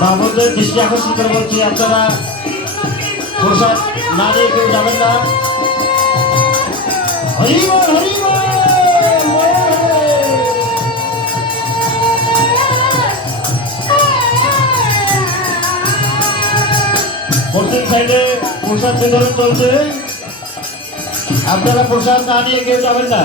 বাবুদের দৃষ্টি আকর্ষণ করে বলছি, আপনারা প্রসাদ না নিয়ে কেউ যাবেন না। হরিবল হরিবল। পশ্চিম সাইডে প্রসাদ বিতরণ চলছে, আপনারা প্রসাদ না নিয়ে কেউ যাবেন না।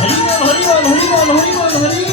হরিবল হরিবল হরিবল হরিবল।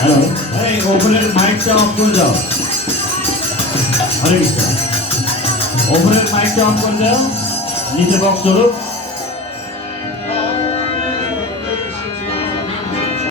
হ্যালো, এই ওপরের মাইকটা অফ করে দাও। হরে কৃষ্ণ। ওপরের মাইকটা অফ করে দাও, নিচে বক্স চলুক।